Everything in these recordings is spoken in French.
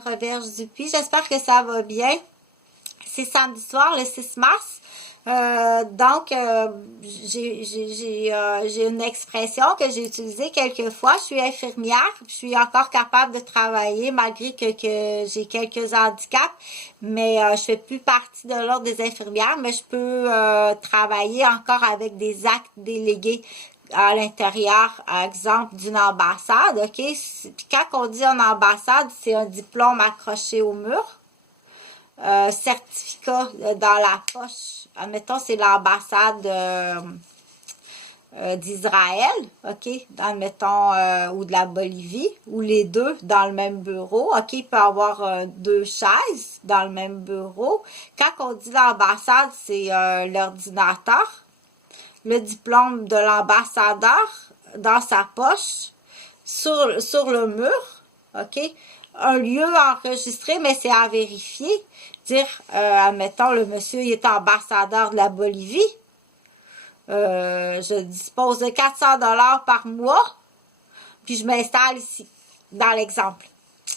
Roberge Dupuis, j'espère que ça va bien. C'est samedi soir, le 6 mars. J'ai une expression que j'ai utilisée quelques fois. Je suis infirmière, je suis encore capable de travailler malgré que j'ai quelques handicaps, mais je fais plus partie de l'ordre des infirmières, mais je peux travailler encore avec des actes délégués à l'intérieur, par exemple, d'une ambassade, ok? Puis quand on dit une ambassade, c'est un diplôme accroché au mur. Certificat dans la poche. Admettons, c'est l'ambassade d'Israël, ok? Admettons, ou de la Bolivie, ou les deux dans le même bureau. Ok, il peut y avoir deux chaises dans le même bureau. Quand on dit l'ambassade, c'est l'ordinateur. Le diplôme de l'ambassadeur dans sa poche, sur le mur, ok? Un lieu enregistré, mais c'est à vérifier. Dire, admettons, le monsieur il est ambassadeur de la Bolivie. Je dispose de 400 $ par mois, puis je m'installe ici, dans l'exemple.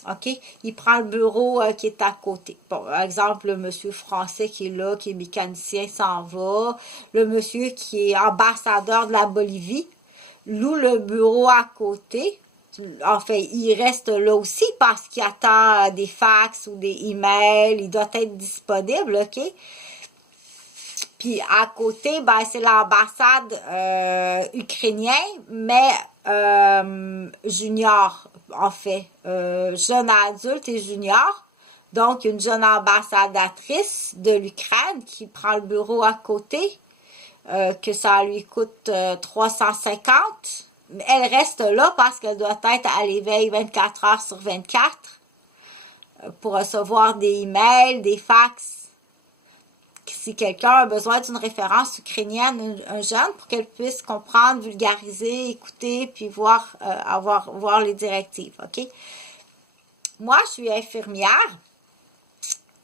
OK? Il prend le bureau qui est à côté. Bon, par exemple, le monsieur français qui est là, qui est mécanicien, s'en va. Le monsieur qui est ambassadeur de la Bolivie loue le bureau à côté. En fait, il reste là aussi parce qu'il attend des fax ou des emails. Il doit être disponible, OK? Puis à côté, ben, c'est l'ambassade ukrainienne, mais junior, en fait. Jeune adulte et junior. Donc, une jeune ambassadrice de l'Ukraine qui prend le bureau à côté, que ça lui coûte 350. Elle reste là parce qu'elle doit être à l'éveil 24 heures sur 24 pour recevoir des emails, des fax. Si quelqu'un a besoin d'une référence ukrainienne, un jeune, pour qu'elle puisse comprendre, vulgariser, écouter, puis voir les directives, OK? Moi, je suis infirmière.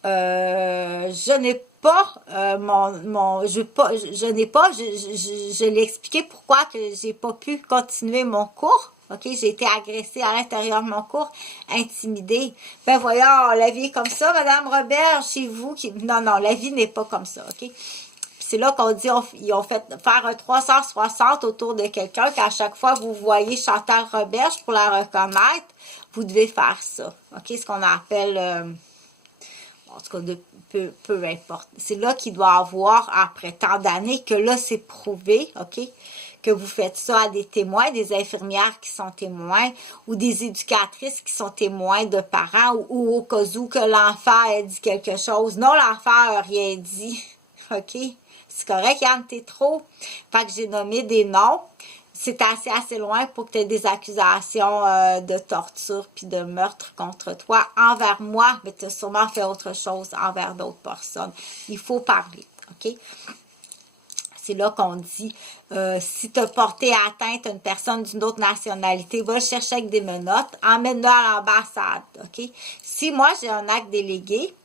Je n'ai pas je l'ai expliqué pourquoi que j'ai pas pu continuer mon cours. OK, j'ai été agressée à l'intérieur de mon cours, intimidée. Ben voyons, la vie est comme ça, Madame Robert, chez vous. Non, la vie n'est pas comme ça, OK? C'est là qu'on dit, ils ont fait faire un 360 autour de quelqu'un, qu'à chaque fois vous voyez Chantal Roberge, pour la reconnaître, vous devez faire ça. OK, ce qu'on appelle... en tout cas, peu importe. C'est là qu'il doit avoir, après tant d'années, que là, c'est prouvé, OK? Que vous faites ça à des témoins, des infirmières qui sont témoins, ou des éducatrices qui sont témoins de parents, ou au cas où que l'enfant ait dit quelque chose. Non, l'enfant n'a rien dit, OK? C'est correct, Yann, t'es trop. Fait que j'ai nommé des noms. C'est assez loin pour que tu aies des accusations de torture puis de meurtre contre toi envers moi, mais tu as sûrement fait autre chose envers d'autres personnes. Il faut parler, OK? C'est là qu'on dit, si tu as porté atteinte à une personne d'une autre nationalité, va le chercher avec des menottes, emmène-le à l'ambassade, OK? Si moi, j'ai un acte délégué,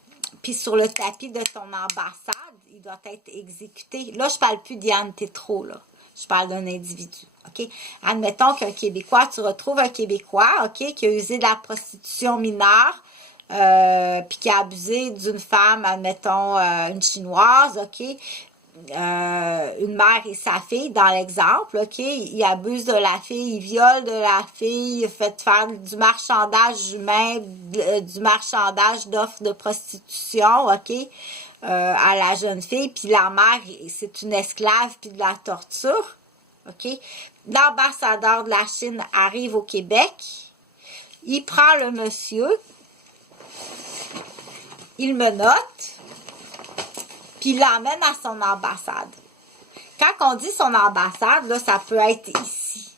puis sur le tapis de ton ambassade, il doit être exécuté. Là, je parle plus d'Yann Tétrault, là. Je parle d'un individu, OK? Admettons qu'un Québécois, tu retrouves un Québécois, OK, qui a usé de la prostitution mineure, puis qui a abusé d'une femme, admettons, une Chinoise, OK? Une mère et sa fille, dans l'exemple, OK? Il abuse de la fille, il viole de la fille, il fait faire du marchandage humain, du marchandage d'offres de prostitution, OK? À la jeune fille, puis la mère, c'est une esclave, puis de la torture, OK? L'ambassadeur de la Chine arrive au Québec, il prend le monsieur, il menotte, puis il l'emmène à son ambassade. Quand on dit son ambassade, là, ça peut être ici.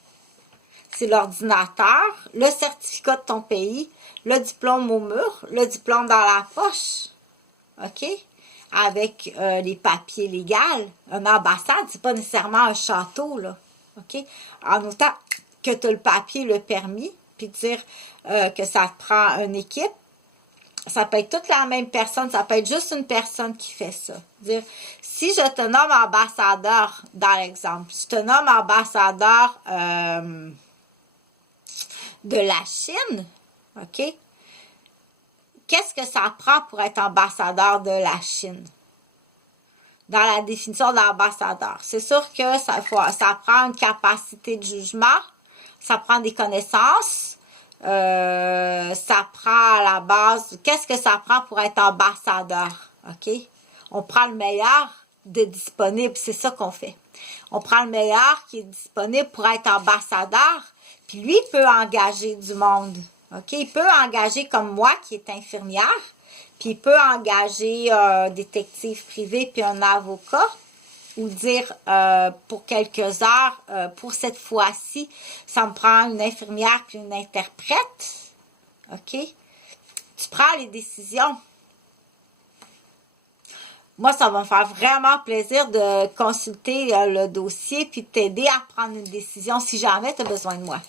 C'est l'ordinateur, le certificat de ton pays, le diplôme au mur, le diplôme dans la poche, OK? Avec les papiers légaux. Une ambassade, c'est pas nécessairement un château, là. OK? En autant que tu as le papier, le permis, puis dire que ça te prend une équipe. Ça peut être toute la même personne, ça peut être juste une personne qui fait ça. Dire, si je te nomme ambassadeur, dans l'exemple, je te nomme ambassadeur de la Chine, OK? Qu'est-ce que ça prend pour être ambassadeur de la Chine? Dans la définition d'ambassadeur. C'est sûr que ça prend une capacité de jugement, ça prend des connaissances, ça prend à la base, qu'est-ce que ça prend pour être ambassadeur? OK? On prend le meilleur de disponible, c'est ça qu'on fait. On prend le meilleur qui est disponible pour être ambassadeur, puis lui peut engager du monde. OK? Il peut engager comme moi qui est infirmière, puis il peut engager un détective privé puis un avocat, ou dire pour quelques heures, pour cette fois-ci, ça me prend une infirmière puis une interprète. OK? Tu prends les décisions. Moi, ça va me faire vraiment plaisir de consulter le dossier puis de t'aider à prendre une décision si jamais tu as besoin de moi.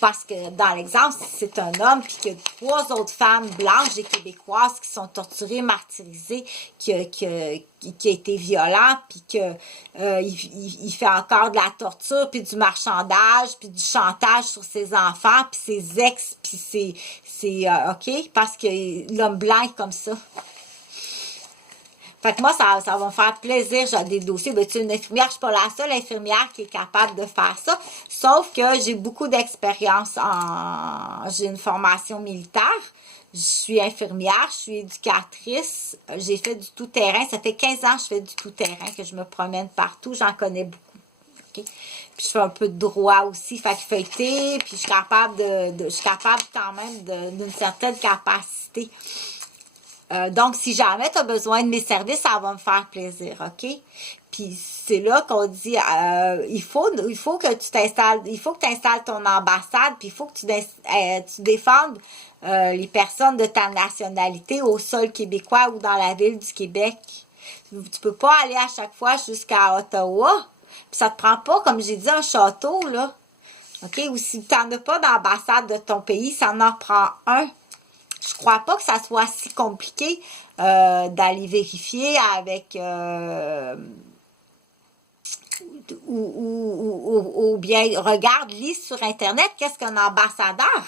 Parce que dans l'exemple, si c'est un homme puis qu'il y a 3 autres femmes blanches et québécoises qui sont torturées, martyrisées, qui a été violent, puis il fait encore de la torture, puis du marchandage, puis du chantage sur ses enfants, puis ses ex, puis c'est OK? Parce que l'homme blanc est comme ça. Fait que moi, ça va me faire plaisir. J'ai des dossiers. Ben, tu es une infirmière. Je suis pas la seule infirmière qui est capable de faire ça. Sauf que j'ai beaucoup d'expérience j'ai une formation militaire. Je suis infirmière. Je suis éducatrice. J'ai fait du tout-terrain. Ça fait 15 ans que je fais du tout-terrain, que je me promène partout. J'en connais beaucoup. Okay? Puis je fais un peu de droit aussi. Fait que feuilleter. Puis je suis capable je suis capable quand même d'une certaine capacité. Donc, si jamais tu as besoin de mes services, ça va me faire plaisir, OK? Puis c'est là qu'on dit, il faut que tu t'installes, il faut que tu installes ton ambassade, puis il faut que tu défendes les personnes de ta nationalité au sol québécois ou dans la ville du Québec. Tu peux pas aller à chaque fois jusqu'à Ottawa. Puis ça te prend pas, comme j'ai dit, un château, là. OK? Ou si tu n'en as pas d'ambassade de ton pays, ça en prend un. Je crois pas que ça soit si compliqué d'aller vérifier avec ou bien regarde, lis sur Internet qu'est-ce qu'un ambassadeur.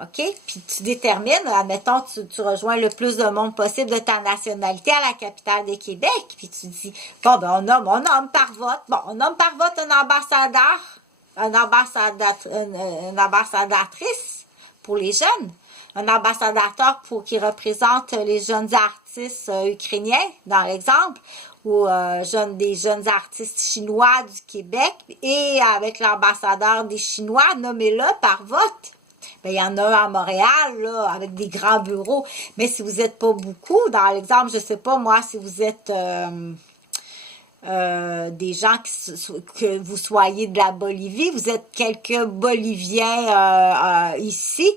OK? Puis tu détermines, admettons, tu rejoins le plus de monde possible de ta nationalité à la capitale de Québec. Puis tu dis, bon, ben on nomme par vote. Bon, on nomme par vote un ambassadeur, une ambassadrice pour les jeunes. Un ambassadeur qui représente les jeunes artistes ukrainiens, dans l'exemple, ou des jeunes artistes chinois du Québec, et avec l'ambassadeur des Chinois, nommez-le par vote. Ben, il y en a un à Montréal, là, avec des grands bureaux. Mais si vous n'êtes pas beaucoup, dans l'exemple, je ne sais pas, moi, si vous êtes des gens que vous soyez de la Bolivie, vous êtes quelques Boliviens ici,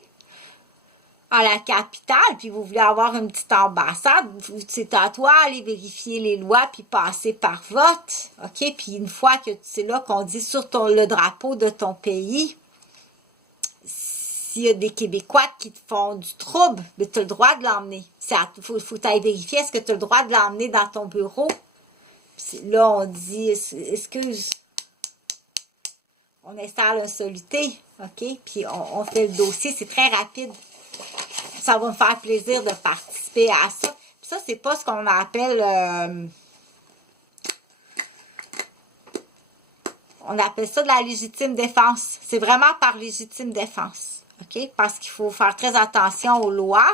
à la capitale, puis vous voulez avoir une petite ambassade, c'est à toi aller vérifier les lois, puis passer par vote, OK? Puis une fois que c'est là qu'on dit sur le drapeau de ton pays, s'il y a des Québécois qui te font du trouble, mais tu as le droit de l'emmener. Il faut t'aller vérifier, est-ce que tu as le droit de l'emmener dans ton bureau? Puis là, on dit, excuse, on installe un soluté, OK? Puis on fait le dossier, c'est très rapide. Ça va me faire plaisir de participer à ça. Puis ça, c'est pas ce qu'on appelle... on appelle ça de la légitime défense. C'est vraiment par légitime défense. OK? Parce qu'il faut faire très attention aux lois.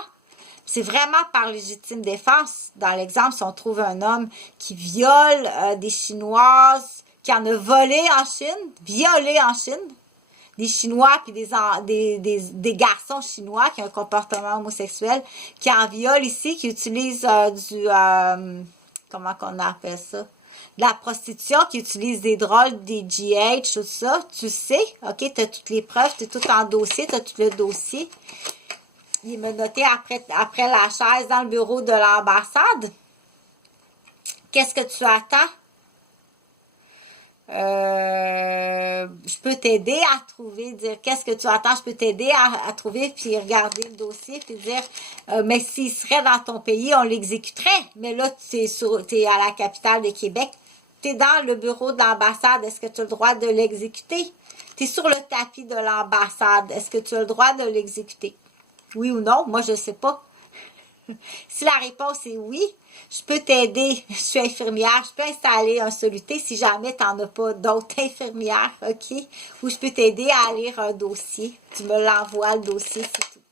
C'est vraiment par légitime défense. Dans l'exemple, si on trouve un homme qui viole des Chinoises, qui en a volé en Chine, violé en Chine, des Chinois puis des garçons chinois qui ont un comportement homosexuel, qui en violent ici, qui utilisent comment qu'on appelle ça? De la prostitution, qui utilise des drogues, des GH, tout ça, tu sais, OK, tu as toutes les preuves, tu es tout en dossier, tu as tout le dossier. Il m'a noté après la chaise dans le bureau de l'ambassade. Qu'est-ce que tu attends? Je peux t'aider à trouver, dire qu'est-ce que tu attends, je peux t'aider à trouver, puis regarder le dossier, puis dire, mais s'il serait dans ton pays, on l'exécuterait. Mais là, tu es à la capitale de Québec, tu es dans le bureau de l'ambassade, est-ce que tu as le droit de l'exécuter? Tu es sur le tapis de l'ambassade, est-ce que tu as le droit de l'exécuter? Oui ou non? Moi, je ne sais pas. Si la réponse est oui, je peux t'aider. Je suis infirmière. Je peux installer un soluté si jamais tu n'en as pas d'autres infirmières, OK? Ou je peux t'aider à lire un dossier. Tu me l'envoies, le dossier, c'est tout.